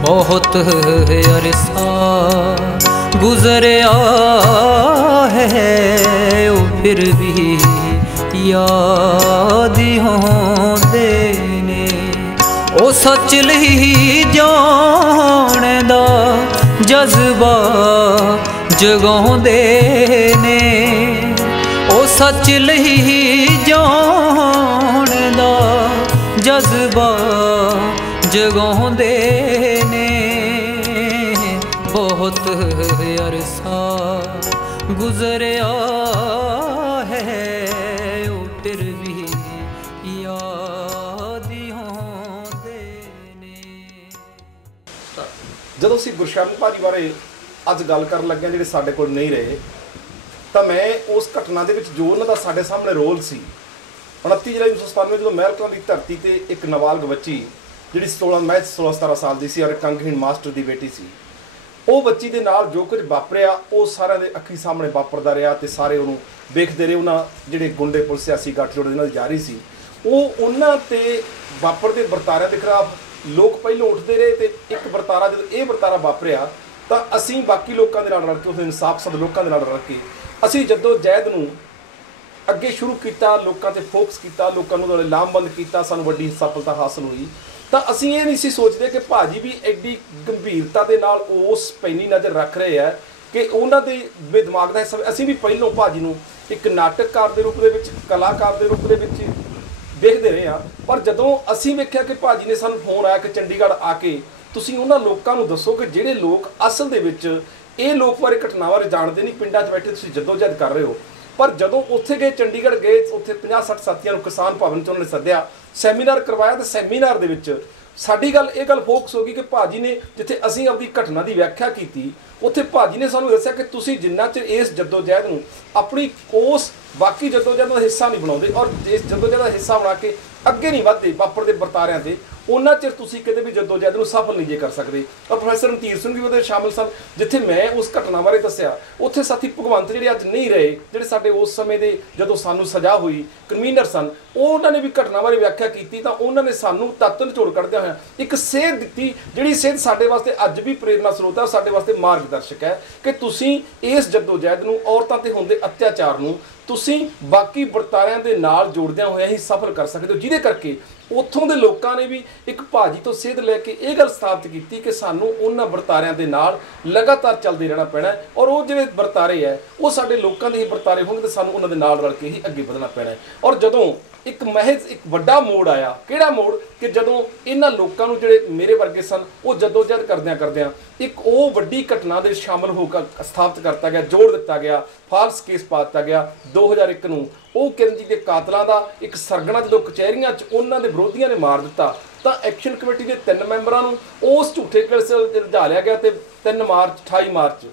बहुत अरसा गुजरिया है वो फिर भी याद होंदे ने। ओ सच लही जाने दा जज्बा जगाउंदे ने। ओ सच लही जाने दा जज्बा जगाउंदे ने। बहुत अरसा गुजरिया है वो फिर भी याद होंदे ने। ਜਦੋਂ ਅਸੀਂ ਗੁਰਸ਼ਰਨ ਭਾਜੀ ਬਾਰੇ ਅੱਜ ਗੱਲ ਕਰਨ ਲੱਗੇ ਜਿਹੜੇ ਸਾਡੇ ਕੋਲ ਨਹੀਂ ਰਹੇ, ਤਾਂ ਮੈਂ ਉਸ ਘਟਨਾ ਦੇ ਵਿੱਚ ਜੋ ਉਹਨਾਂ ਦਾ ਸਾਡੇ ਸਾਹਮਣੇ ਰੋਲ ਸੀ 29 ਜੁਲਾਈ 1997 ਜਦੋਂ ਮਹਿਲਕਲਾਂ ਦੀ ਧਰਤੀ ਤੇ ਇੱਕ ਨਾਬਾਲਗ ਬੱਚੀ ਜਿਹੜੀ 16-17 ਸਾਲ ਦੀ ਸੀ ਔਰ ਇੱਕ ਅੰਗਹੀਣ ਮਾਸਟਰ ਦੀ ਬੇਟੀ ਸੀ, ਉਹ ਬੱਚੀ ਦੇ ਨਾਲ ਜੋ ਕੁਝ ਵਾਪਰਿਆ ਉਹ ਸਾਰਿਆਂ ਦੇ ਅੱਖੀ ਸਾਹਮਣੇ ਵਾਪਰਦਾ ਰਿਹਾ ਤੇ ਸਾਰੇ ਉਹਨੂੰ ਵੇਖਦੇ ਰਹੇ। ਉਹਨਾਂ ਜਿਹੜੇ ਗੁੰਡੇ ਪੁਲਿਸ ਸਿਆਸੀ ਗੱਠਜੋੜ ਇਹਨਾਂ ਦੀ ਜਾਰੀ ਸੀ, ਉਹ ਉਹਨਾਂ ਤੇ ਵਾਪਰਦੇ ਵਰਤਾਰਿਆਂ ਦੇ ਖਿਲਾਫ ਲੋਕ ਪਹਿਲਾਂ ਉੱਠਦੇ ਰਹੇ ਤੇ ਇੱਕ ਵਰਤਾਰਾ ਜਦੋਂ ਇਹ ਵਰਤਾਰਾ ਵਾਪਰਿਆ ਤਾਂ ਅਸੀਂ ਬਾਕੀ ਲੋਕਾਂ ਦੇ ਨਾਲ ਰਲ ਕੇ ਉਸ ਇਨਸਾਫ ਪਸੰਦ ਲੋਕਾਂ ਦੇ ਨਾਲ ਰਲ ਕੇ ਅਸੀਂ ਜਦੋਂ ਜਹਿਦ ਨੂੰ ਅੱਗੇ ਸ਼ੁਰੂ ਕੀਤਾ, ਲੋਕਾਂ ਤੇ ਫੋਕਸ ਕੀਤਾ, ਲੋਕਾਂ ਨੂੰ ਲਾਮਬੰਦ ਕੀਤਾ, ਸਾਨੂੰ ਵੱਡੀ ਸਫਲਤਾ ਹਾਸਲ ਹੋਈ। ਤਾਂ ਅਸੀਂ ਇਹ ਨਹੀਂ ਸੀ ਸੋਚਦੇ ਕਿ ਭਾਜੀ ਵੀ ਐਡੀ ਗੰਭੀਰਤਾ ਦੇ ਨਾਲ ਉਸ ਪੈਣੀ ਨਜ਼ਰ ਰੱਖ ਰਹੇ ਆ ਕਿ ਉਹਨਾਂ ਦੇ ਦਿਮਾਗ ਦਾ ਹਿੱਸਾ। ਅਸੀਂ ਵੀ ਪਹਿਲੋਂ ਭਾਜੀ ਨੂੰ ਇੱਕ ਨਾਟਕਕਾਰ ਦੇ ਰੂਪ ਦੇ ਵਿੱਚ, ਕਲਾਕਾਰ ਦੇ ਰੂਪ ਦੇ ਵਿੱਚ ਦੇਖਦੇ ਰਹੇ ਹਾਂ, ਪਰ ਜਦੋਂ ਅਸੀਂ ਵੇਖਿਆ ਕਿ ਭਾਜੀ ਨੇ ਸਾਨੂੰ ਫੋਨ ਆਇਆ ਕਿ ਚੰਡੀਗੜ੍ਹ ਆ ਕੇ ਤੁਸੀਂ ਉਹਨਾਂ ਲੋਕਾਂ ਨੂੰ ਦੱਸੋ ਕਿ ਜਿਹੜੇ ਲੋਕ ਅਸਲ ਦੇ ਵਿੱਚ ਇਹ ਲੋਕ ਬਾਰੇ ਘਟਨਾਵਾਂ ਬਾਰੇ ਜਾਣਦੇ ਨਹੀਂ, ਪਿੰਡਾਂ 'ਚ ਬੈਠੇ ਤੁਸੀਂ ਜਦੋਜਹਿਦ ਕਰ ਰਹੇ ਹੋ। ਪਰ ਜਦੋਂ ਉੱਥੇ ਗਏ, ਚੰਡੀਗੜ੍ਹ ਗਏ, ਉੱਥੇ 50-60 ਸਾਥੀਆਂ ਨੂੰ ਕਿਸਾਨ ਭਵਨ 'ਚ ਉਹਨਾਂ ਨੇ ਸੱਦਿਆ, ਸੈਮੀਨਾਰ ਕਰਵਾਇਆ ਤੇ ਸੈਮੀਨਾਰ ਦੇ ਵਿੱਚ ਸਾਡੀ ਇਹ ਗੱਲ ਫੋਕਸ ਹੋ ਗਈ ਕਿ ਭਾਜੀ ਨੇ ਜਿੱਥੇ ਅਸੀਂ ਆਪਣੀ ਘਟਨਾ ਦੀ ਵਿਆਖਿਆ ਕੀਤੀ, ਉੱਥੇ ਭਾਜੀ ਨੇ ਸਾਨੂੰ ਦੱਸਿਆ ਕਿ ਤੁਸੀਂ ਜਿੰਨਾ ਚਿਰ ਇਸ ਜਦੋਜਹਿਦ ਨੂੰ ਆਪਣੀ ਉਸ ਬਾਕੀ ਜਦੋਜਹਿਦ ਦਾ ਹਿੱਸਾ ਨਹੀਂ ਬਣਾਉਂਦੇ ਔਰ ਇਸ ਜਦੋਜਹਿਦ ਦਾ ਹਿੱਸਾ ਬਣਾ ਕੇ ਅੱਗੇ ਨਹੀਂ ਵੱਧਦੇ ਵਾਪਰਦੇ ਵਰਤਾਰਿਆਂ ਤੇ, ਉਹਨਾਂ ਚਿਰ ਤੁਸੀਂ ਕਿਤੇ ਵੀ ਜਦੋਜਹਿਦ ਨੂੰ ਸਫਲ ਨਹੀਂ ਜੇ ਕਰ ਸਕਦੇ। ਔਰ ਪ੍ਰੋਫੈਸਰ ਰਣਧੀਰ ਸਿੰਘ ਵੀ ਉਹਦੇ ਸ਼ਾਮਿਲ ਸਨ। ਜਿੱਥੇ ਮੈਂ ਉਸ ਘਟਨਾ ਬਾਰੇ ਦੱਸਿਆ, ਉੱਥੇ ਸਾਥੀ ਭਗਵੰਤ ਜਿਹੜੇ ਅੱਜ ਨਹੀਂ ਰਹੇ, ਜਿਹੜੇ ਸਾਡੇ ਉਸ ਸਮੇਂ ਦੇ ਜਦੋਂ ਸਾਨੂੰ ਸਜ਼ਾ ਹੋਈ ਕਨਵੀਨਰ ਸਨ, ਉਹਨਾਂ ਨੇ ਵੀ ਘਟਨਾ ਬਾਰੇ ਵਿਆਖਿਆ ਕੀਤੀ। ਤਾਂ ਉਹਨਾਂ ਨੇ ਸਾਨੂੰ ਤੱਤ ਨਿਚੋੜ ਕੱਢਦਿਆਂ ਹੋਇਆ ਇੱਕ ਸੇਧ ਦਿੱਤੀ, ਜਿਹੜੀ ਸੇਧ ਸਾਡੇ ਵਾਸਤੇ ਅੱਜ ਵੀ ਪ੍ਰੇਰਨਾ ਸਰੋਤ ਹੈ, ਸਾਡੇ ਵਾਸਤੇ ਮਾਰਗਦਰਸ਼ਕ ਹੈ ਕਿ ਤੁਸੀਂ ਇਸ ਜਦੋਜਹਿਦ ਨੂੰ, ਔਰਤਾਂ ਤੇ ਹੁੰਦੇ ਅਤਿਆਚਾਰ ਨੂੰ ਤੁਸੀਂ ਬਾਕੀ ਵਰਤਾਰਿਆਂ ਦੇ ਨਾਲ ਜੋੜਦਿਆਂ ਹੋਇਆ ਹੀ ਸਫਲ ਕਰ ਸਕਦੇ ਹੋ। ਜਿਹਦੇ ਕਰਕੇ ਉੱਥੋਂ ਦੇ ਲੋਕਾਂ ਨੇ ਵੀ ਇੱਕ ਭਾਜੀ ਤੋਂ ਸੇਧ ਲੈ ਕੇ ਇਹ ਗੱਲ ਸਥਾਪਿਤ ਕੀਤੀ ਕਿ ਸਾਨੂੰ ਉਹਨਾਂ ਵਰਤਾਰਿਆਂ ਦੇ ਨਾਲ ਲਗਾਤਾਰ ਚੱਲਦੇ ਰਹਿਣਾ ਪੈਣਾ ਔਰ ਉਹ ਜਿਹੜੇ ਵਰਤਾਰੇ ਹੈ ਉਹ ਸਾਡੇ ਲੋਕਾਂ ਦੇ ਹੀ ਵਰਤਾਰੇ ਹੋਣਗੇ ਤੇ ਸਾਨੂੰ ਉਹਨਾਂ ਦੇ ਨਾਲ ਰਲ ਕੇ ਹੀ ਅੱਗੇ ਵਧਣਾ ਪੈਣਾ। ਔਰ ਜਦੋਂ ਇੱਕ ਮਹਿਜ਼ ਇੱਕ ਵੱਡਾ ਮੋੜ ਆਇਆ, ਕਿਹੜਾ ਮੋੜ ਕਿ ਜਦੋਂ ਇਹਨਾਂ ਲੋਕਾਂ ਨੂੰ ਜਿਹੜੇ ਮੇਰੇ ਵਰਗੇ ਸਨ ਉਹ ਜਦੋਜਹਿਦ ਕਰਦਿਆਂ ਇੱਕ ਉਹ ਵੱਡੀ ਘਟਨਾ ਦੇ ਸ਼ਾਮਲ ਹੋ ਕੇ ਸਥਾਪਿਤ ਕਰਤਾ ਗਿਆ, ਜੋੜ ਦਿੱਤਾ ਗਿਆ, ਫਾਲਸ ਕੇਸ ਪਾ ਦਿੱਤਾ ਗਿਆ 2001 ਨੂੰ। ਉਹ ਕਿਰਨਜੀਤ ਦੇ ਕਾਤਲਾਂ ਦਾ ਇੱਕ ਸਰਗਣਾ ਜਦੋਂ ਕਚਹਿਰੀਆਂ 'ਚ ਉਹਨਾਂ ਦੇ ਵਿਰੋਧੀਆਂ ਨੇ ਮਾਰ ਦਿੱਤਾ ਤਾਂ ਐਕਸ਼ਨ ਕਮੇਟੀ ਦੇ 3 ਮੈਂਬਰਾਂ ਨੂੰ ਉਸ ਝੂਠੇ ਕੇਸ ਲਿਜਾ ਲਿਆ ਗਿਆ ਤੇ 28 ਮਾਰਚ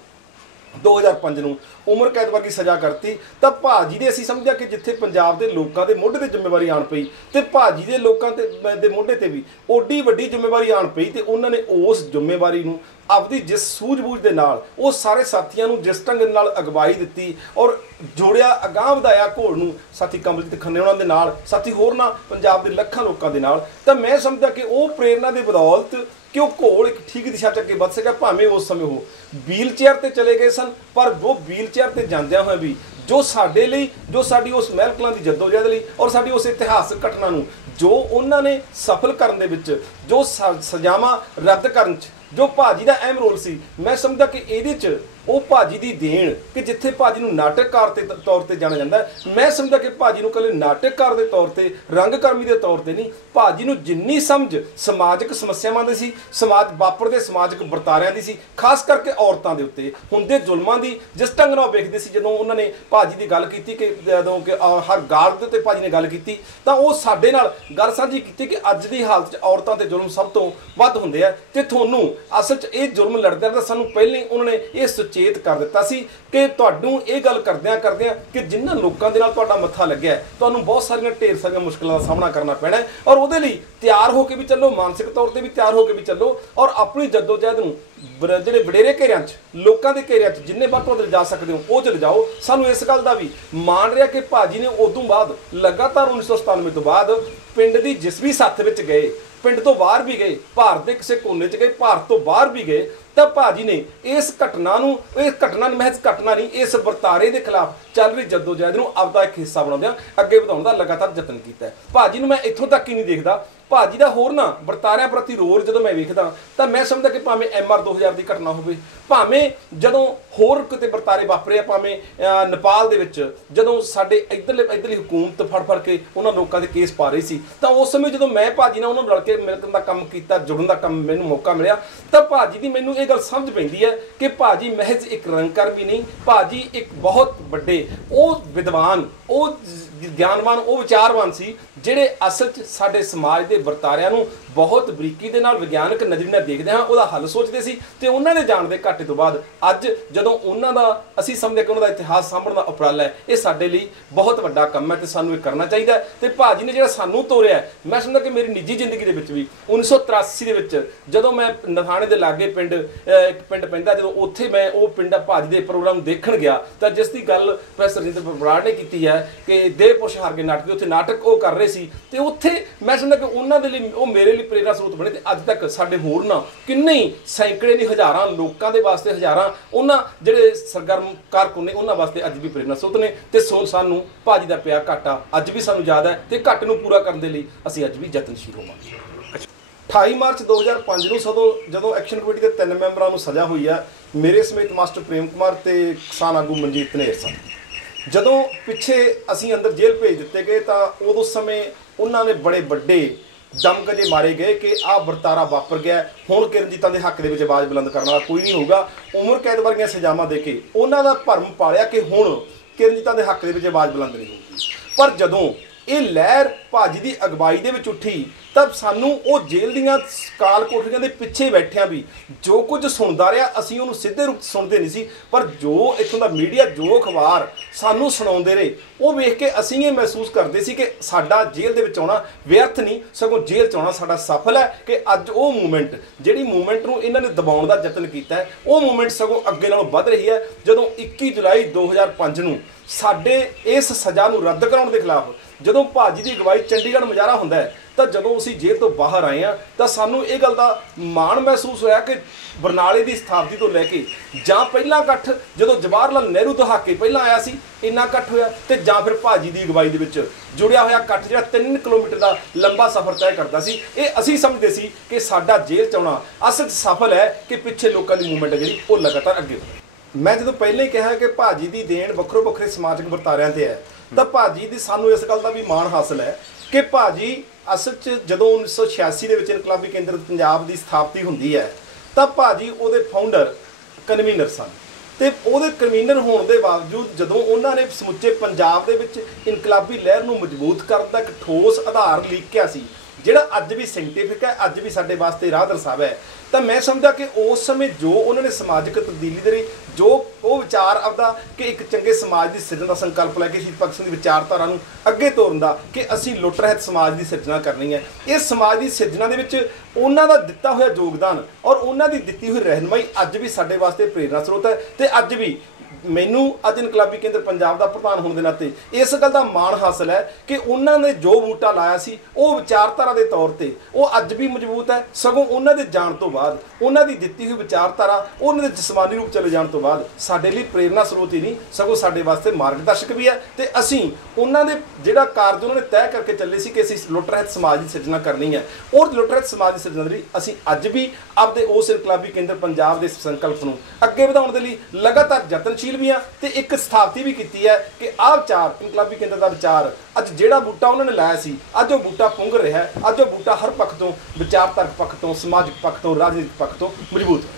2005 ਨੂੰ ਉਮਰ ਕੈਦ ਵਰਗੀ ਸਜ਼ਾ ਕਰਤੀ। ਤਾਂ ਭਾਜੀ ਦੇ ਅਸੀਂ ਸਮਝਿਆ ਕਿ ਜਿੱਥੇ ਪੰਜਾਬ ਦੇ ਲੋਕਾਂ ਦੇ ਮੋਢੇ ਤੇ ਜ਼ਿੰਮੇਵਾਰੀ ਆਣ ਪਈ ਤੇ ਭਾਜੀ ਦੇ ਲੋਕਾਂ ਦੇ ਮੋਢੇ ਤੇ ਵੀ ਓਡੀ ਵੱਡੀ ਜ਼ਿੰਮੇਵਾਰੀ ਆਣ ਪਈ ਤੇ ਉਹਨਾਂ ਨੇ ਉਸ ਜ਼ਿੰਮੇਵਾਰੀ ਨੂੰ ਆਪਦੀ ਜਿਸ ਸੂਝ-ਬੂਝ ਦੇ ਨਾਲ ਉਹ ਸਾਰੇ ਸਾਥੀਆਂ ਨੂੰ ਜਿਸ ਢੰਗ ਨਾਲ ਅਗਵਾਈ ਦਿੱਤੀ ਔਰ ਜੋੜਿਆ, ਅਗਾਂਹ ਵਧਾਇਆ ਘੋਲ ਨੂੰ ਸਾਥੀ ਕਮਲਜੀਤ ਖੰਨੇ ਉਹਨਾਂ ਦੇ ਨਾਲ, ਸਾਥੀ ਹੋਰਨਾਂ ਪੰਜਾਬ ਦੇ ਲੱਖਾਂ ਲੋਕਾਂ ਦੇ ਨਾਲ। ਤਾਂ ਮੈਂ ਸਮਝਦਾ ਕਿ ਉਹ ਪ੍ਰੇਰਨਾ ਦੇ ਬਦੌਲਤ ਕਿ ਉਹ ਘੋਲ ਇੱਕ ਠੀਕ ਦਿਸ਼ਾ 'ਚ ਅੱਗੇ ਵੱਧ ਸਕਿਆ। ਭਾਵੇਂ ਉਸ ਸਮੇਂ ਉਹ ਵੀਲ ਚੇਅਰ ਤੇ ਚਲੇ ਗਏ ਸਨ, ਪਰ ਉਹ ਵੀਲ ਚੇਅਰ ਤੇ ਜਾਂਦਿਆਂ ਹੋਇਆ ਵੀ ਜੋ ਸਾਡੇ ਲਈ, ਜੋ ਸਾਡੀ ਉਸ ਮਹਿਲਕਲਾਂ ਦੀ ਜਦੋਜਹਿਦ ਲਈ ਔਰ ਸਾਡੀ ਉਸ ਇਤਿਹਾਸਕ ਘਟਨਾ ਨੂੰ ਜੋ ਉਹਨਾਂ ਨੇ ਸਫਲ ਕਰਨ ਦੇ ਵਿੱਚ, ਜੋ ਸਜ਼ਾਵਾਂ ਰੱਦ ਕਰਨ 'ਚ ਜੋ ਭਾਜੀ ਦਾ ਅਹਿਮ ਰੋਲ ਸੀ, ਮੈਂ ਸਮਝਦਾ ਕਿ ਇਹਦੇ 'ਚ ਉਹ ਭਾਜੀ ਦੀ ਦੇਣ ਕਿ ਜਿੱਥੇ ਭਾਜੀ ਨੂੰ ਨਾਟਕਕਾਰ ਦੇ ਤੌਰ ਤੇ ਜਾਣਿਆ ਜਾਂਦਾ, ਮੈਂ ਸਮਝਦਾ ਕਿ ਭਾਜੀ ਨੂੰ ਇਕੱਲੇ ਨਾਟਕਕਾਰ ਦੇ ਤੌਰ ਤੇ, ਰੰਗਕਰਮੀ ਦੇ ਤੌਰ ਤੇ ਨਹੀਂ, ਭਾਜੀ ਨੂੰ ਜਿੰਨੀ ਸਮਝ ਸਮਾਜਿਕ ਸਮੱਸਿਆਵਾਂ ਦੀ ਸੀ, ਸਮਾਜ ਵਾਪਰਦੇ ਸਮਾਜਿਕ ਵਰਤਾਰਿਆਂ ਦੀ ਸੀ, ਖਾਸ ਕਰਕੇ ਔਰਤਾਂ ਦੇ ਉੱਤੇ ਹੁੰਦੇ ਜ਼ੁਲਮਾਂ ਦੀ ਜਿਸ ਢੰਗ ਨਾਲ ਵੇਖਦੇ ਸੀ। ਜਦੋਂ ਉਹਨਾਂ ਨੇ ਭਾਜੀ ਦੀ ਗੱਲ ਕੀਤੀ ਕਿ ਜਦੋਂ ਕਿ ਹਰ ਗਾਲ ਦੇ ਉੱਤੇ ਭਾਜੀ ਨੇ ਗੱਲ ਕੀਤੀ ਤਾਂ ਉਹ ਸਾਡੇ ਨਾਲ ਗੱਲ ਸਾਂਝੀ ਕੀਤੀ ਕਿ ਅੱਜ ਦੀ ਹਾਲਤ 'ਚ ਔਰਤਾਂ ਤੇ ਜ਼ੁਲਮ ਸਭ ਤੋਂ ਵੱਧ ਹੁੰਦੇ ਆ ਤੇ ਤੁਹਾਨੂੰ ਅਸਲ 'ਚ ਇਹ ਜ਼ੁਲਮ ਲੜਦਿਆਂ ਤਾਂ ਸਾਨੂੰ ਪਹਿਲਾਂ ਹੀ ਉਹਨਾਂ ਨੇ ਇਹ ਸੁਚੇਤ ਕਰ ਦਿੱਤਾ ਸੀ ਕਿ ਤੁਹਾਨੂੰ ਇਹ ਗੱਲ ਕਰਦਿਆਂ ਕਿ ਜਿਨ੍ਹਾਂ ਲੋਕਾਂ ਦੇ ਨਾਲ ਤੁਹਾਡਾ ਮੱਥਾ ਲੱਗਿਆ ਤੁਹਾਨੂੰ ਬਹੁਤ ਸਾਰੀਆਂ ਢੇਰ ਸਾਰੀਆਂ ਮੁਸ਼ਕਲਾਂ ਦਾ ਸਾਹਮਣਾ ਕਰਨਾ ਪੈਣਾ ਔਰ ਉਹਦੇ ਲਈ ਤਿਆਰ ਹੋ ਕੇ ਵੀ ਚੱਲੋ, ਮਾਨਸਿਕ ਤੌਰ ਤੇ ਵੀ ਤਿਆਰ ਹੋ ਕੇ ਵੀ ਚੱਲੋ ਔਰ ਆਪਣੀ ਜਦੋਜਹਿਦ ਨੂੰ ਜਿਹੜੇ ਵਡੇਰੇ ਘੇਰਿਆਂ 'ਚ, ਲੋਕਾਂ ਦੇ ਘੇਰਿਆਂ 'ਚ ਜਿੰਨੇ ਵੱਧ ਤੋਂ ਵੱਧ ਲਿਜਾ ਸਕਦੇ ਹੋ ਉਹ 'ਚ ਲਿਜਾਓ। ਸਾਨੂੰ ਇਸ ਗੱਲ ਦਾ ਵੀ ਮਾਣ ਰਿਹਾ ਕਿ ਭਾਜੀ ਨੇ ਉਦੋਂ ਬਾਅਦ ਲਗਾਤਾਰ 1997 ਤੋਂ ਬਾਅਦ ਪਿੰਡ ਦੀ ਜਿਸ ਵੀ ਸੱਥ ਵਿੱਚ ਗਏ पिंड तो बाहर भी गए, भारत के किसी कोने च गए, भारत तो बाहर भी गए, ਤਾਂ ਭਾਜੀ ਨੇ ਇਸ ਘਟਨਾ ਨੂੰ, ਇਹ ਘਟਨਾ ਮਹਿਜ਼ ਘਟਨਾ ਨਹੀਂ, ਇਸ ਵਰਤਾਰੇ ਦੇ ਖਿਲਾਫ ਚੱਲ ਰਹੀ ਜਦੋਜਹਿਦ ਨੂੰ ਆਪਦਾ ਇੱਕ ਹਿੱਸਾ ਬਣਾਉਂਦਿਆਂ ਅੱਗੇ ਵਧਾਉਣ ਦਾ ਲਗਾਤਾਰ ਯਤਨ ਕੀਤਾ। ਭਾਜੀ ਨੂੰ ਮੈਂ ਇੱਥੋਂ ਤੱਕ ਹੀ ਨਹੀਂ ਦੇਖਦਾ, ਭਾਜੀ ਦਾ ਹੋਰ ਨਾ ਵਰਤਾਰਿਆਂ ਪ੍ਰਤੀ ਰੋਲ ਜਦੋਂ ਮੈਂ ਵੇਖਦਾ ਤਾਂ ਮੈਂ ਸਮਝਦਾ ਕਿ ਭਾਵੇਂ MR 2000 ਦੀ ਘਟਨਾ ਹੋਵੇ, ਭਾਵੇਂ ਜਦੋਂ ਹੋਰ ਕਿਤੇ ਵਰਤਾਰੇ ਵਾਪਰੇ, ਭਾਵੇਂ ਨੇਪਾਲ ਦੇ ਵਿੱਚ ਜਦੋਂ ਸਾਡੇ ਇੱਧਰਲੀ ਹਕੂਮਤ ਫੜ ਕੇ ਉਹਨਾਂ ਲੋਕਾਂ ਦੇ ਕੇਸ ਪਾ ਰਹੀ ਸੀ, ਤਾਂ ਉਸ ਸਮੇਂ ਜਦੋਂ ਮੈਂ ਭਾਜੀ ਨਾਲ ਉਹਨਾਂ ਨੂੰ ਰਲ ਕੇ ਮਿਲਣ ਦਾ ਕੰਮ ਕੀਤਾ, ਜੁੜਨ ਦਾ ਕੰਮ ਮੈਨੂੰ ਮੌਕਾ ਮਿਲਿਆ, ਤਾਂ ਭਾਜੀ ਦੀ ਮੈਨੂੰ ਇਹ ਗੱਲ ਸਮਝ ਪੈਂਦੀ ਹੈ ਕਿ ਭਾਜੀ ਮਹਿਜ਼ ਇੱਕ ਰੰਗਕਾਰ ਵੀ ਨਹੀਂ, ਭਾਜੀ ਇੱਕ ਬਹੁਤ ਵੱਡੇ ਉਹ ਵਿਦਵਾਨ, ਉਹ ਗਿਆਨਵਾਨ, ਉਹ ਵਿਚਾਰਵਾਨ ਸੀ ਜਿਹੜੇ ਅਸਲ 'ਚ ਸਾਡੇ ਸਮਾਜ ਦੇ ਵਰਤਾਰਿਆਂ ਨੂੰ ਬਹੁਤ ਬਰੀਕੀ ਦੇ ਨਾਲ ਵਿਗਿਆਨਕ ਨਜ਼ਰੀਏ ਨਾਲ ਦੇਖਦੇ ਹਾਂ, ਉਹਦਾ ਹੱਲ ਸੋਚਦੇ ਸੀ। ਤੇ ਉਹਨਾਂ ਦੇ ਜਾਣ ਦੇ ਘਾਟੇ ਤੋਂ ਬਾਅਦ ਅੱਜ ਜਦੋਂ ਉਹਨਾਂ ਦਾ ਅਸੀਂ ਸਮਝਦੇ ਕਿ ਉਹਨਾਂ ਦਾ ਇਤਿਹਾਸ ਸਾਂਭਣ ਦਾ ਉਪਰਾਲਾ ਹੈ, ਇਹ ਸਾਡੇ ਲਈ ਬਹੁਤ ਵੱਡਾ ਕੰਮ ਹੈ ਤੇ ਸਾਨੂੰ ਇਹ ਕਰਨਾ ਚਾਹੀਦਾ। ਤੇ ਭਾਜੀ ਨੇ ਜਿਹੜਾ ਸਾਨੂੰ ਤੋਰਿਆ, ਮੈਂ ਸਮਝਦਾ ਕਿ ਮੇਰੀ ਨਿੱਜੀ ਜ਼ਿੰਦਗੀ ਦੇ ਵਿੱਚ ਵੀ 1983 ਦੇ ਵਿੱਚ ਜਦੋਂ ਮੈਂ ਨਥਾਣੇ ਦੇ ਲਾਗੇ ਇੱਕ ਪਿੰਡ ਪੈਂਦਾ, ਜਦੋਂ ਉੱਥੇ ਮੈਂ ਉਹ ਪਿੰਡ ਭਾਜੀ ਦੇ ਪ੍ਰੋਗਰਾਮ ਦੇਖਣ ਗਿਆ, ਤਾਂ ਜਿਸ ਦੀ ਗੱਲ ਪ੍ਰੋਫੈਸਰ ਰਜਿੰਦਰ ਬਰਾੜ ਨੇ ਕੀਤੀ ਹੈ ਕਿ ਦੇਵਪੁਸ਼ ਹਾਰ ਕੇ ਨਾਟਕ, ਉੱਥੇ ਨਾਟਕ ਉਹ ਕਰ ਰਹੇ ਸੀ, ਤੇ ਉੱਥੇ ਮੈਂ ਸਮਝਦਾ ਕਿ ਉਹਨਾਂ ਦੇ ਲਈ, ਉਹ ਮੇਰੇ ਲਈ ਪ੍ਰੇਰਨਾ ਸਰੋਤ ਬਣੇ। ਤੇ ਅੱਜ ਤੱਕ ਸਾਡੇ ਹੋਰ ਨਾ ਕਿੰਨੇ ਹੀ ਸੈਂਕੜੇ ਨਹੀਂ ਹਜ਼ਾਰਾਂ ਲੋਕਾਂ ਦੇ ਵਾਸਤੇ, ਹਜ਼ਾਰਾਂ ਉਹਨਾਂ ਜਿਹੜੇ ਸਰਗਰਮ ਕਾਰਕੁਨ ਨੇ ਉਹਨਾਂ ਵਾਸਤੇ ਅੱਜ ਵੀ ਪ੍ਰੇਰਨਾ ਸਰੋਤ ਨੇ। ਤੇ ਸਾਨੂੰ ਭਾਜੀ ਦਾ ਪਿਆ ਘਾਟਾ ਅੱਜ ਵੀ ਸਾਨੂੰ ਯਾਦ ਹੈ, ਤੇ ਘਾਟੇ ਨੂੰ ਪੂਰਾ ਕਰਨ ਦੇ ਲਈ ਅਸੀਂ ਅੱਜ ਵੀ ਯਤਨਸ਼ੀਲ ਹੋਵਾਂਗੇ। 28 ਮਾਰਚ 2005 ਨੂੰ ਜਦੋਂ ਐਕਸ਼ਨ ਕਮੇਟੀ ਦੇ 3 ਮੈਂਬਰਾਂ ਨੂੰ ਸਜ਼ਾ ਹੋਈ ਹੈ, ਮੇਰੇ ਸਮੇਤ ਮਾਸਟਰ ਪ੍ਰੇਮ ਕੁਮਾਰ ਤੇ ਕਿਸਾਨ ਆਗੂ ਮਨਜੀਤ ਧਨੇਰ ਸਨ। ਜਦੋਂ ਪਿੱਛੇ ਅਸੀਂ ਅੰਦਰ ਜੇਲ੍ਹ ਭੇਜ ਦਿੱਤੇ ਗਏ ਤਾਂ ਉਦੋਂ ਸਮੇਂ ਉਹਨਾਂ ਨੇ ਬੜੇ ਵੱਡੇ ਦਮਗਜੇ ਮਾਰੇ ਗਏ ਕਿ ਆਹ ਵਰਤਾਰਾ ਵਾਪਰ ਗਿਆ, ਹੁਣ ਕਿਰਨਜੀਤਾਂ ਦੇ ਹੱਕ ਦੇ ਵਿੱਚ ਆਵਾਜ਼ ਬੁਲੰਦ ਕਰਨ ਵਾਲਾ ਕੋਈ ਨਹੀਂ ਹੋਊਗਾ। ਉਮਰ ਕੈਦ ਵਰਗੀਆਂ ਸਜ਼ਾਵਾਂ ਦੇ ਕੇ ਉਹਨਾਂ ਦਾ ਭਰਮ ਪਾਲਿਆ ਕਿ ਹੁਣ ਕਿਰਨਜੀਤਾਂ ਦੇ ਹੱਕ ਦੇ ਵਿੱਚ ਆਵਾਜ਼ ਬੁਲੰਦ ਨਹੀਂ ਹੋਊਗੀ। ਪਰ ਜਦੋਂ ਇਹ ਲਹਿਰ ਭਾਜੀ ਦੀ ਅਗਵਾਈ ਦੇ ਵਿੱਚ ਉੱਠੀ ਤਾਂ ਸਾਨੂੰ ਉਹ ਜੇਲ੍ਹ ਦੀਆਂ ਕਾਲ ਕੋਠੜੀਆਂ ਦੇ ਪਿੱਛੇ ਬੈਠਿਆਂ ਵੀ ਜੋ ਕੁਝ ਸੁਣਦਾ ਰਿਹਾ, ਅਸੀਂ ਉਹਨੂੰ ਸਿੱਧੇ ਰੂਪ ਸੁਣਦੇ ਨਹੀਂ ਸੀ, ਪਰ ਜੋ ਇੱਥੋਂ ਦਾ ਮੀਡੀਆ, ਜੋ ਅਖਬਾਰ ਸਾਨੂੰ ਸੁਣਾਉਂਦੇ ਰਹੇ, ਉਹ ਵੇਖ ਕੇ ਅਸੀਂ ਇਹ ਮਹਿਸੂਸ ਕਰਦੇ ਸੀ ਕਿ ਸਾਡਾ ਜੇਲ੍ਹ ਦੇ ਵਿੱਚ ਆਉਣਾ ਵਿਅਰਥ ਨਹੀਂ, ਸਗੋਂ ਜੇਲ੍ਹ 'ਚ ਆਉਣਾ ਸਾਡਾ ਸਫਲ ਹੈ। ਕਿ ਅੱਜ ਉਹ ਮੂਵਮੈਂਟ, ਜਿਹੜੀ ਮੂਵਮੈਂਟ ਨੂੰ ਇਹਨਾਂ ਨੇ ਦਬਾਉਣ ਦਾ ਯਤਨ ਕੀਤਾ ਹੈ, ਉਹ ਮੂਵਮੈਂਟ ਸਗੋਂ ਅੱਗੇ ਨਾਲੋਂ ਵੱਧ ਰਹੀ ਹੈ। ਜਦੋਂ 21 ਜੁਲਾਈ 2005 ਨੂੰ ਸਾਡੇ ਇਸ ਸਜ਼ਾ ਨੂੰ ਰੱਦ ਕਰਾਉਣ ਦੇ ਖਿਲਾਫ ਜਦੋਂ ਭਾਜੀ ਦੀ ਅਗਵਾਈ ਚੰਡੀਗੜ੍ਹ ਮੁਜ਼ਾਹਰਾ ਹੁੰਦਾ ਹੈ, ਤਾਂ ਜਦੋਂ ਅਸੀਂ ਜੇਲ੍ਹ ਤੋਂ ਬਾਹਰ ਆਏ ਹਾਂ ਤਾਂ ਸਾਨੂੰ ਇਹ ਗੱਲ ਦਾ ਮਾਣ ਮਹਿਸੂਸ ਹੋਇਆ ਕਿ ਬਰਨਾਲੇ ਦੀ ਸਥਾਪਤੀ ਤੋਂ ਲੈ ਕੇ ਜਾਂ ਪਹਿਲਾ ਇਕੱਠ ਜਦੋਂ ਜਵਾਹਰ ਲਾਲ ਨਹਿਰੂ ਦਹਾਕੇ ਪਹਿਲਾਂ ਆਇਆ ਸੀ ਇੰਨਾ ਇਕੱਠ ਹੋਇਆ, ਤੇ ਜਾਂ ਫਿਰ ਭਾਜੀ ਦੀ ਅਗਵਾਈ ਦੇ ਵਿੱਚ ਜੁੜਿਆ ਹੋਇਆ ਇਕੱਠ ਜਿਹੜਾ 3 ਕਿਲੋਮੀਟਰ ਦਾ ਲੰਬਾ ਸਫ਼ਰ ਤੈਅ ਕਰਦਾ ਸੀ, ਇਹ ਅਸੀਂ ਸਮਝਦੇ ਸੀ ਕਿ ਸਾਡਾ ਜੇਲ੍ਹ 'ਚ ਆਉਣਾ ਅਸਲ 'ਚ ਸਫਲ ਹੈ ਕਿ ਪਿੱਛੇ ਲੋਕਾਂ ਦੀ ਮੂਵਮੈਂਟ ਜਿਹੜੀ ਉਹ ਲਗਾਤਾਰ ਅੱਗੇ ਵਧੇ। ਮੈਂ ਜਦੋਂ ਪਹਿਲਾਂ ਹੀ ਕਿਹਾ ਕਿ ਭਾਜੀ ਦੀ ਦੇਣ ਵੱਖਰੇ ਸਮਾਜਿਕ ਵਰਤਾਰਿਆਂ ਤੇ ਹੈ, ਤਾਂ ਭਾਜੀ ਦੀ ਸਾਨੂੰ ਇਸ ਗੱਲ ਦਾ ਵੀ ਮਾਣ ਹਾਸਲ ਹੈ ਕਿ ਭਾਜੀ ਅਸਲ 'ਚ ਜਦੋਂ 1986 ਦੇ ਵਿੱਚ ਇਨਕਲਾਬੀ ਕੇਂਦਰ ਪੰਜਾਬ ਦੀ ਸਥਾਪਤੀ ਹੁੰਦੀ ਹੈ ਤਾਂ ਭਾਜੀ ਉਹਦੇ ਫਾਊਂਡਰ ਕਨਵੀਨਰ ਸਨ। ਤੇ ਉਹਦੇ ਕਨਵੀਨਰ ਹੋਣ ਦੇ ਬਾਵਜੂਦ ਜਦੋਂ ਉਹਨਾਂ ਨੇ ਸਮੁੱਚੇ ਪੰਜਾਬ ਦੇ ਵਿੱਚ ਇਨਕਲਾਬੀ ਲਹਿਰ ਨੂੰ ਮਜ਼ਬੂਤ ਕਰਨ ਦਾ ਇੱਕ ਠੋਸ ਆਧਾਰ ਲੀਕਿਆ ਸੀ, ਜਿਹੜਾ ਅੱਜ ਵੀ ਸਾਇੰਟੀਫਿਕ ਹੈ, ਅੱਜ ਵੀ ਸਾਡੇ ਵਾਸਤੇ ਰਾਹ ਦਰਸਾਵਾ ਹੈ, ਤਾਂ ਮੈਂ ਸਮਝਦਾ ਕਿ ਉਸ ਸਮੇਂ ਜੋ ਉਹਨਾਂ ਨੇ ਸਮਾਜਿਕ ਤਬਦੀਲੀ ਦੇ ਲਈ ਜੋ ਉਹ ਵਿਚਾਰ ਆਪਦਾ ਕਿ ਇੱਕ ਚੰਗੇ ਸਮਾਜ ਦੀ ਸਿਰਜਣਾ ਦਾ ਸੰਕਲਪ ਲੈ ਕੇ ਸ਼ਹੀਦ ਭਗਤ ਸਿੰਘ ਦੀ ਵਿਚਾਰਧਾਰਾ ਨੂੰ ਅੱਗੇ ਤੋਰਨ ਦਾ ਕਿ ਅਸੀਂ ਲੁੱਟ ਰਹਿਤ ਸਮਾਜ ਦੀ ਸਿਰਜਣਾ ਕਰਨੀ ਹੈ, ਇਸ ਸਮਾਜ ਦੀ ਸਿਰਜਣਾ ਦੇ ਵਿੱਚ ਉਹਨਾਂ ਦਾ ਦਿੱਤਾ ਹੋਇਆ ਯੋਗਦਾਨ ਔਰ ਉਹਨਾਂ ਦੀ ਦਿੱਤੀ ਹੋਈ ਰਹਿਨੁਮਾਈ ਅੱਜ ਵੀ ਸਾਡੇ ਵਾਸਤੇ ਪ੍ਰੇਰਨਾ ਸਰੋਤ ਹੈ। ਤੇ ਅੱਜ ਵੀ ਮੈਨੂੰ ਅੱਜ ਇਨਕਲਾਬੀ ਕੇਂਦਰ ਪੰਜਾਬ ਦਾ ਪ੍ਰਧਾਨ ਹੋਣ ਦੇ ਨਾਤੇ ਇਸ ਗੱਲ ਦਾ ਮਾਣ ਹਾਸਲ ਹੈ ਕਿ ਉਹਨਾਂ ਨੇ ਜੋ ਬੂਟਾ ਲਾਇਆ ਸੀ ਉਹ ਵਿਚਾਰਧਾਰਾ ਦੇ ਤੌਰ ਤੇ ਉਹ ਅੱਜ ਵੀ ਮਜ਼ਬੂਤ ਹੈ। ਸਗੋਂ ਉਹਨਾਂ ਦੇ ਜਾਣ ਤੋਂ ਬਾਅਦ ਉਹਨਾਂ ਦੀ ਦਿੱਤੀ ਹੋਈ ਵਿਚਾਰਧਾਰਾ ਉਹਨਾਂ ਦੇ ਜਿਸਮਾਨੀ ਰੂਪ ਚਲੇ ਜਾਣ ਤੋਂ ਬਾਅਦ ਸਾਡੇ ਲਈ ਪ੍ਰੇਰਨਾ ਸਰੋਤ ਹੀ ਨਹੀਂ ਸਗੋਂ ਸਾਡੇ ਵਾਸਤੇ ਮਾਰਗਦਰਸ਼ਕ ਵੀ ਹੈ। ਤੇ ਅਸੀਂ ਉਹਨਾਂ ਦੇ ਜਿਹੜਾ ਕਾਰਜ ਉਹਨਾਂ ਨੇ ਤੈਅ ਕਰਕੇ ਚੱਲੇ ਸੀ ਕਿ ਅਸੀਂ ਲੁੱਟ ਰਹਿਤ ਸਮਾਜ ਦੀ ਸਿਰਜਣਾ ਕਰਨੀ ਹੈ, ਔਰ ਲੁੱਟ ਰਹਿਤ ਸਮਾਜ ਦੀ ਸਿਰਜਣਾ ਲਈ ਅਸੀਂ ਅੱਜ ਵੀ ਆਪਦੇ ਉਸ ਇਨਕਲਾਬੀ ਕੇਂਦਰ ਪੰਜਾਬ ਦੇ ਸੰਕਲਪ ਨੂੰ ਅੱਗੇ ਵਧਾਉਣ ਦੇ ਲਈ ਲਗਾਤਾਰ ਯਤਨਸ਼ੀਲ ਵੀ ਆ ਤੇ ਇੱਕ ਸਥਾਪਤੀ ਵੀ ਕੀਤੀ ਹੈ ਕਿ ਆਹ ਵਿਚਾਰ ਇਨਕਲਾਬੀ ਕੇਂਦਰ ਦਾ ਵਿਚਾਰ ਅੱਜ ਜਿਹੜਾ ਬੂਟਾ ਉਹਨਾਂ ਨੇ ਲਾਇਆ ਸੀ ਅੱਜ ਉਹ ਬੂਟਾ ਪੁੰਗ ਰਿਹਾ ਹੈ। ਅੱਜ ਉਹ ਬੂਟਾ ਹਰ ਪੱਖ ਤੋਂ ਵਿਚਾਰਧਾਰਕ ਪੱਖ ਤੋਂ ਸਮਾਜਿਕ ਪੱਖ ਤੋਂ ਰਾਜਨੀਤਿਕ ਪੱਖ ਤੋਂ ਮਜ਼ਬੂਤ ਹੈ।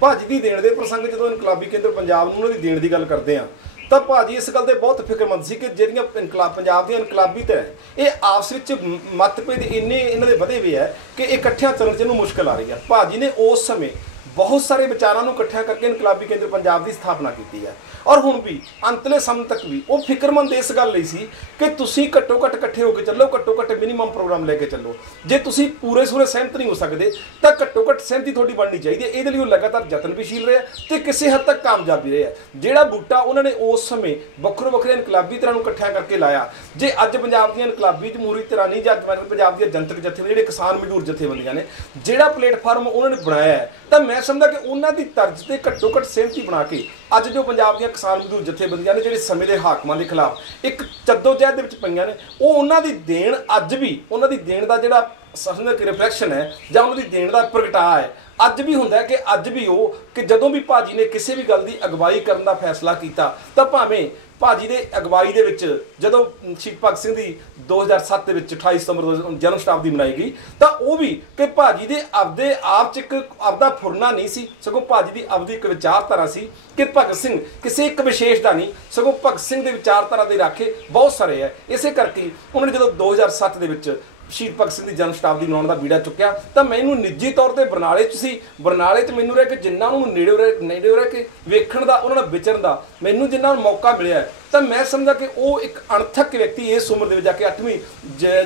ਭਾਜੀ ਦੀ ਦੇਣ ਦੇ ਪ੍ਰਸੰਗ ਜਦੋਂ ਇਨਕਲਾਬੀ ਕੇਂਦਰ ਪੰਜਾਬ ਨੂੰ ਉਹਨਾਂ ਦੀ ਦੇਣ ਦੀ ਗੱਲ ਕਰਦੇ ਆ ਤਾਂ ਭਾਜੀ ਇਸ ਗੱਲ ਦੇ ਬਹੁਤ ਫਿਕਰਮੰਦ ਸੀ ਕਿ ਜਿਹੜੀਆਂ ਪੰਜਾਬ ਦੀਆਂ ਇਨਕਲਾਬੀ ਤੇ ਇਹ ਆਪਸ ਵਿੱਚ ਮਤਭੇਦ ਇੰਨੇ ਇਹਨਾਂ ਦੇ ਵਧੇ ਹੋਏ ਹੈ ਕਿ ਇਕੱਠਿਆਂ ਚੱਲਣ 'ਚ ਇਹਨੂੰ ਮੁਸ਼ਕਲ ਆ ਰਹੀ ਹੈ। ਭਾਜੀ ਨੇ ਉਸ ਸਮੇਂ बहुत सारे विचारों को इकट्ठा करके इनकलाबी केंद्र पंजाब की स्थापना की है। और हुण भी अंतले समय तक भी वो फिक्रमंद इस गल लई सी कि तुसीं घट्टो घट्ट इकट्ठे होकर चलो, घट्टो घट्ट मिनीमम प्रोग्राम लेके चलो। जे तुसीं पूरे सूरे सहमत नहीं हो सकते तो घट्टो घट्ट सहमति थोड़ी बननी चाहिए। ये लिए लगातार यत्नशील रहे तो किसी हद तक कामयाब भी रहे। जिहड़ा बूटा उन्होंने उस समय वक्रो वक्रे इनकलाबी धिरां नूं इकट्ठा करके लाया, जे अज पंजाब दी इनकलाबी जमहूरी धिरां नहीं, जां पंजाब दी जनतक जत्थे जिहड़े किसान मजदूर जथेबंदियां ने जिहड़ा प्लेटफार्म उन्होंने बनाया है, तो मैं समझदा कि उन्हां दी तर्ज ते घट्टो घट्ट सहमति बना के अज जो पंजाब दी किसान मजदूर जथेबंदियां ने जिहड़े समय दे हाकमां दे खिलाफ एक जद्दोजहद दे विच पईआं ने, वो उन्हां दी देण अज भी उन्हां दी देण दा जिहड़ा समझदा कि रिफ्लैक्शन है जां उन्हां दी देण दा प्रगटा है अज भी हुंदा कि अज भी वो कि जदों भी भाजी ने किसी भी गल दी अगवाई करन दा फैसला कीता तां भावें भाजी दे अगवाई दे विच जदों शहीद भगत सिंह दी 2007 दे विच 28 सितंबर जन्म शताब्दी मनाई गई तां वो भी कि भाजी दे आपदे आप च एक आपदा फुरना नहीं सी, सगों भाजी दी आपदी एक विचारधारा सी कि भगत सिंह किसी एक विशेष का नहीं, सगों भगत सिंह दे विचारधारा दे राखे बहुत सारे है। इसे करके उन्होंने जदों 2007 दे विच शहीद भगत सिंह की जन्म शताब्दी मनाउण दा बीड़ा चुक्या तो मैनूं निजी तौर पर बरनाले च सी, बरनाले च मैनूं रह के जिन्ना उन्होंने नेड़े रह के वेखण दा उन्हां नाल विचरण दा मैनूं जिन्ना मौका मिलिया तो मैं समझा कि वो एक अणथक व्यक्ति इस उम्र के जाके 8वीं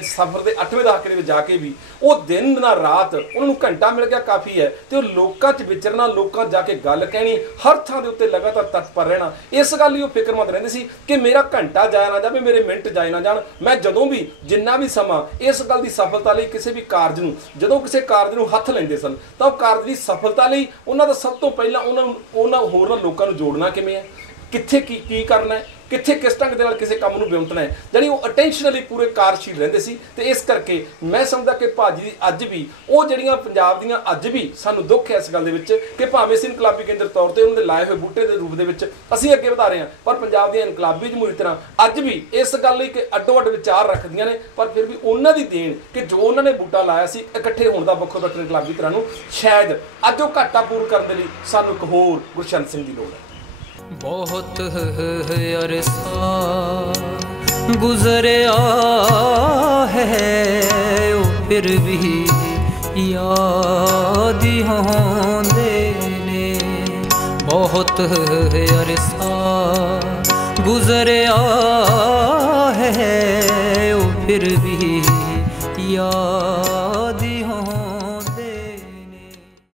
सफर के 8वें दहाके में जाके भी वो दिन ना रात उन्होंने घंटा मिल गया काफ़ी है। तो लोगों च विचरना, लोगों जाके गल कहनी, हर थां दे उत्ते लगातार तत्पर रहना, इस गल ही वो फिक्रमंद रहंदे सी कि मेरा घंटा जाया ना जाए, मेरे मिनट जाए ना जान। मैं जदों भी जिन्ना भी समा इस गल की सफलता लई किसी भी कारज नूं जदों किसी कारज नूं हत्थ लैंदे सन तो कारज की सफलता लई उन्हां दा सब तो पहला उन्हां होरनां लोकां नूं जोड़ना किवें है, कित्थे की करना है, कित्थे किस ढंग दे नाल किसी काम नूं विउंतना है, जानी वो अटेंशनली पूरे कार्यशील रहिंदे सी। ते इस करके मैं समझदा कि भाजी दी अज भी वो जिहड़ियां पंजाब दीयां अज भी सानूं दुख है इस गल दे विच कि भावें असीं इनकलाबी केंद्र तौर ते उन्हां दे लाए होए बूटे दे रूप दे विच असीं अगे वधा रहे हां, पर पंजाब दी इनकलाबी जमहूरी तरह अज भी इस गल लई कि अड्डो अड्ड विचार रखदियां ने, पर फिर भी उन्हां दी देण कि जो उन्हां ने बूटा लाया सी इकट्ठे होण दा वक्खो वक्खरे इनकलाबी तरह नूं शायद अज वो घाटा पूरा करन दे लई सानूं इक होर गुरशरण सिंह दी लोड़ है। बहुत अरसा गुजरिया है ओ फिर भी याद होंदे ने, बहुत अरसा गुजरिया है ओ फिर भी याद